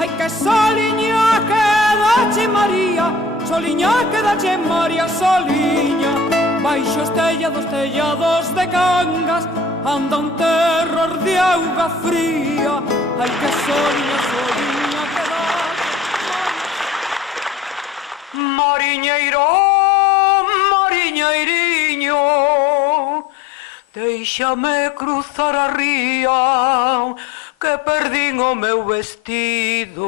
Ai que soliña que dache María, soliña que dache María, soliña. Baixo os tellados de Cangas anda un terror de auga fría. Ai que soliña, soliña que dache Mariñeiro, mariñeiriño, déixame cruzar a ría, que perdín o meu vestido.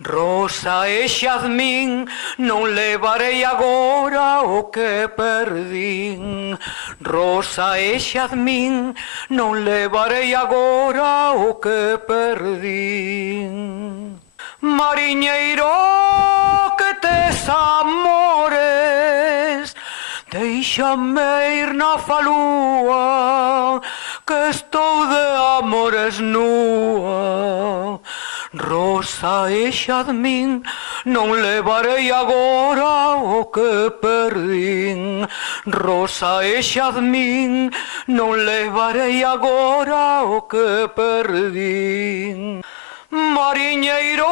Rosa e Xadmín, non levarei agora o que perdín. Rosa e Xadmín, non levarei agora o que perdín. Mariñeiro, que tes amores, déixame ir na falúa, que estou de amores núa. Rosa e Xadmín, non levarei agora o que perdín. Rosa e Xadmín, non levarei agora o que perdín. Mariñeiro,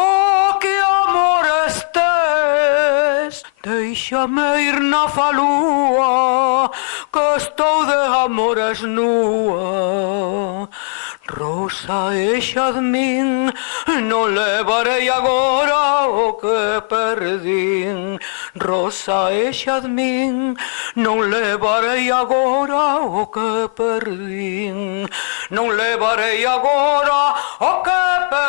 que amores tes, déixame ir na falúa, que estou de amores núa. Rosa e Xadmín, non levarei agora o que perdín. Rosa e Xadmín, non levarei agora o que perdín. Non levarei agora o que perdín.